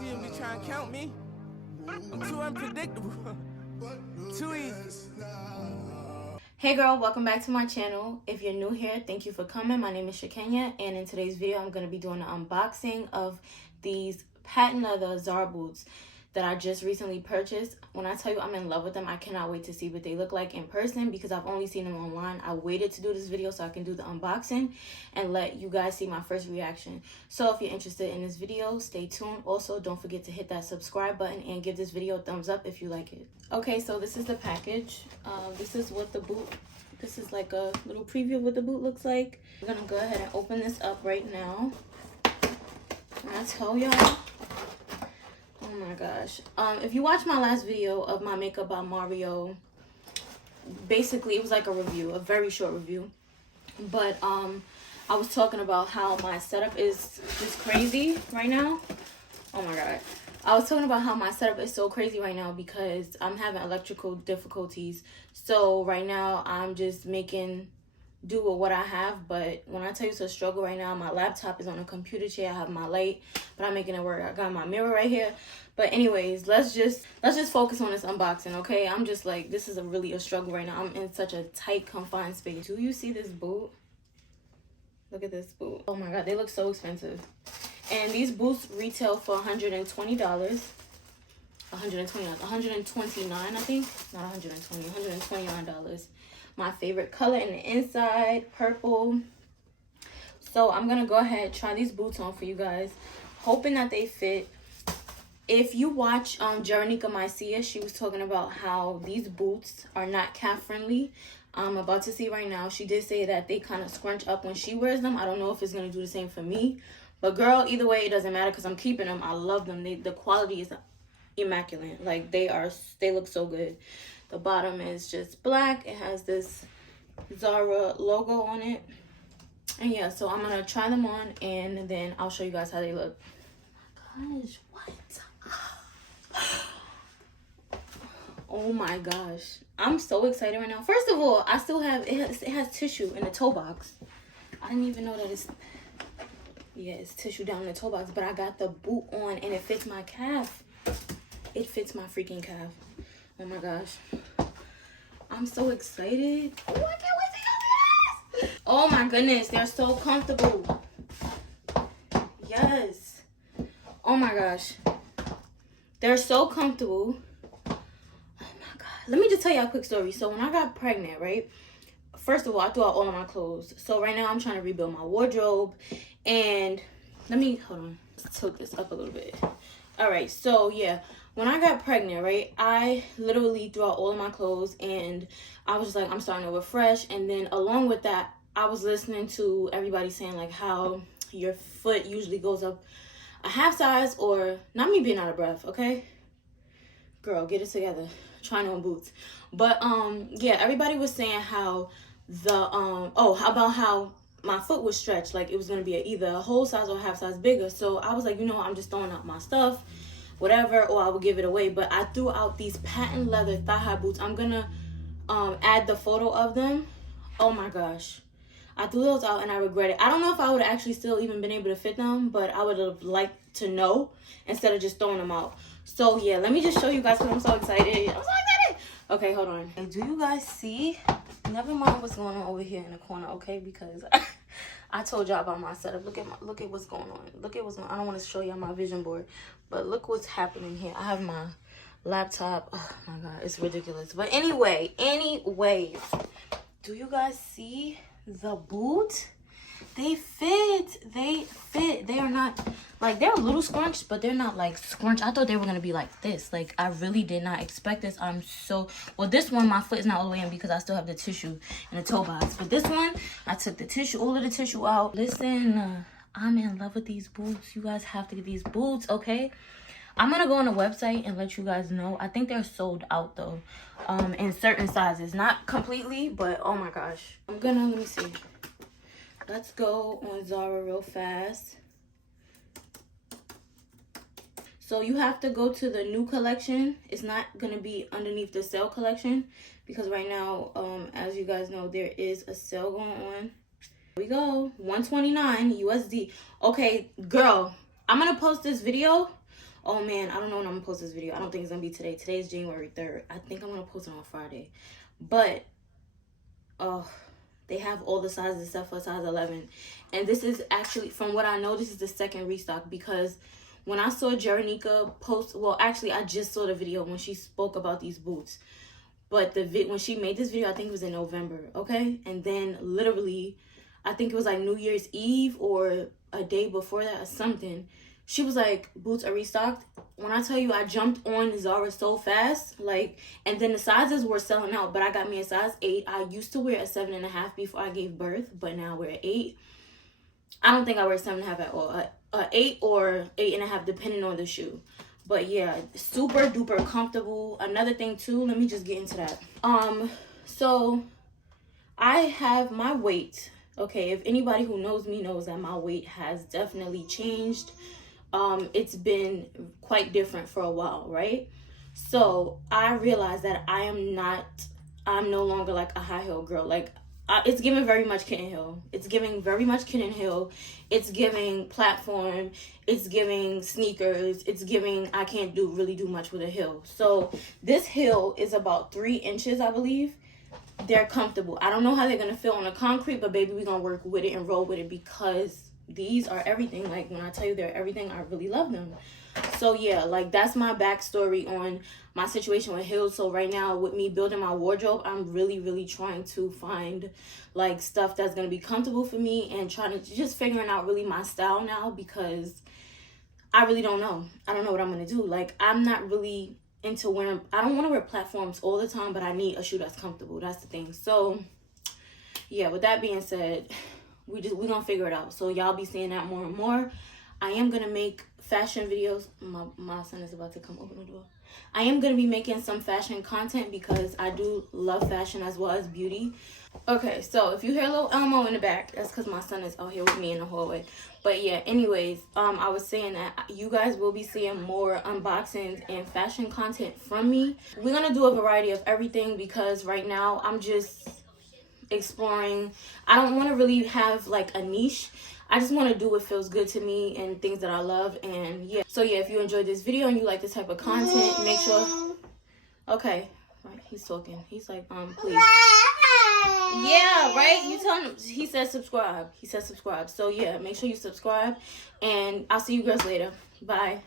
You be trying to count me? I'm too unpredictable. Too easy. Hey girl, welcome back to my channel. If you're new here, thank you for coming. My name is Shvkenya, and in today's video, I'm going to be doing an unboxing of these patent leather Zara boots that I just recently purchased. When I tell you I'm in love with them, I cannot wait to see what they look like in person because I've only seen them online. I waited to do this video so I can do the unboxing and let you guys see my first reaction. So if you're interested in this video, stay tuned. Also, don't forget to hit that subscribe button and give this video a thumbs up if you like it. Okay, so this is the package. This is what the boot, this is like a little preview of what the boot looks like. I'm gonna go ahead and open this up right now. And I tell y'all, oh my gosh. If you watched my last video of my makeup by Mario, basically it was like a review, a very short review. But I was talking about how my setup is just crazy right now. Oh my god. I was talking about how my setup is so crazy right now because I'm having electrical difficulties. So right now I'm just making do with what I have, but when I tell you it's a struggle right now, my laptop is on a computer chair. I have my light, but I'm making it work. I got my mirror right here. But anyways, let's just focus on this unboxing, okay? I'm just like, this is really a struggle right now. I'm in such a tight, confined space. Do you see this boot? Look at this boot. Oh my god, they look so expensive. And these boots retail for $120. $129, I think. Not $120, $129. My favorite color in the inside, purple. So I'm gonna go ahead and try these boots on for you guys, hoping that they fit. If you watch Jeronica Mycia, she was talking about how these boots are not calf friendly. I'm about to see right now. She did say that they kind of scrunch up when she wears them. I don't know if it's gonna do the same for me, but girl, either way, it doesn't matter because I'm keeping them. I love them. The quality is immaculate. Like they look so good. The bottom is just black. It has this Zara logo on it. And yeah, so I'm gonna try them on and then I'll show you guys how they look. Oh my gosh, what? Oh my gosh. I'm so excited right now. First of all, I still have, it has tissue in the toe box. I didn't even know that it's tissue down in the toe box, but I got the boot on and it fits my calf. It fits my freaking calf. Oh my gosh. I'm so excited. Oh, I can't wait to get this. Oh my goodness, they're so comfortable. Yes. Oh my gosh. They're so comfortable. Oh my god. Let me just tell you a quick story. So when I got pregnant, right? First of all, I threw out all of my clothes. So right now I'm trying to rebuild my wardrobe. And hold on. Let's tilt this up a little bit. All right, so yeah. When I got pregnant, right, I literally threw out all of my clothes and I was just like, I'm starting over fresh. And then along with that, I was listening to everybody saying like how your foot usually goes up a half size, or not me being out of breath, okay? Girl, get it together. Trying on boots. But yeah, everybody was saying how how my foot was stretched, like it was gonna be either a whole size or a half size bigger. So I was like, you know what, I'm just throwing out my stuff, whatever, or I will give it away. But I threw out these patent leather thigh-high boots. I'm gonna add the photo of them. Oh my gosh, I threw those out and I regret it. I don't know if I would have actually still even been able to fit them, but I would have liked to know instead of just throwing them out. So yeah, let me just show you guys because I'm so excited. I'm so excited. Okay, hold on. Do you guys see? Never mind what's going on over here in the corner, okay? Because I told y'all about my setup. Look at what's going on. Look at what's going on. I don't want to show y'all my vision board, but look what's happening here. I have my laptop. Oh my god, it's ridiculous. But anyways, do you guys see the boot? They fit. They are not like, they're a little scrunched, but they're not like scrunched. I thought they were gonna be like this. Like I really did not expect this. I'm so, well, this one my foot is not all the way in because I still have the tissue in the toe box. But this one, I took the tissue, all of the tissue out. Listen, I'm in love with these boots. You guys have to get these boots, okay? I'm gonna go on the website and let you guys know. I think they're sold out though, in certain sizes, not completely, but oh my gosh. Let me see. Let's go on Zara real fast. So you have to go to the new collection. It's not going to be underneath the sale collection because right now, as you guys know, there is a sale going on. Here we go. $129 USD. Okay, girl, I'm going to post this video Oh man, I don't know when I'm gonna post this video. I don't think it's gonna be today. Today is January 3rd. I think I'm gonna post it on Friday. But oh, they have all the sizes except for size 11. And this is actually, from what I know, this is the second restock, because when I saw Jaranika post, well, actually, I just saw the video when she spoke about these boots. But when she made this video, I think it was in November, okay? And then literally, I think it was like New Year's Eve or a day before that or something, she was like, boots are restocked. When I tell you, I jumped on Zara so fast, like, and then the sizes were selling out, but I got me a size 8. I used to wear a 7.5 before I gave birth, but now I wear 8. I don't think I wear 7.5 at all. A 8 or 8.5, depending on the shoe. But yeah, super duper comfortable. Another thing too, let me just get into that. So I have my weight. Okay, if anybody who knows me knows that my weight has definitely changed. It's been quite different for a while, right? So I realized that I'm no longer like a high heel girl. Like, it's giving very much Kitten Hill. It's giving very much Kitten Hill. It's giving platform. It's giving sneakers. It's giving I can't really do much with a heel. So this heel is about 3 inches, I believe. They're comfortable. I don't know how they're going to feel on the concrete, but baby, we're going to work with it and roll with it, because these are everything. Like, when I tell you they're everything, I really love them. So yeah, like, that's my backstory on my situation with heels. So right now, with me building my wardrobe, I'm really trying to find like stuff that's going to be comfortable for me, and trying to just figuring out really my style now, because I really don't know. I don't know what I'm going to do. Like, I'm not really into wearing, I don't want to wear platforms all the time, but I need a shoe that's comfortable. That's the thing. So yeah, with that being said, we're gonna figure it out. So y'all be seeing that more and more. I am gonna make fashion videos. My son is about to come open the door. I am gonna be making some fashion content, because I do love fashion as well as beauty. Okay, so if you hear a little Elmo in the back, that's because my son is out here with me in the hallway. But yeah, anyways, I was saying that you guys will be seeing more unboxings and fashion content from me. We're gonna do a variety of everything, because right now I'm just exploring. I don't want to really have like a niche. I just want to do what feels good to me and things that I love. And yeah, so yeah, if you enjoyed this video and you like this type of content, make sure. Okay, right, he's talking. He's like, please. Yeah, right, you tell him. He said subscribe. So yeah, make sure you subscribe, and I'll see you girls later. Bye.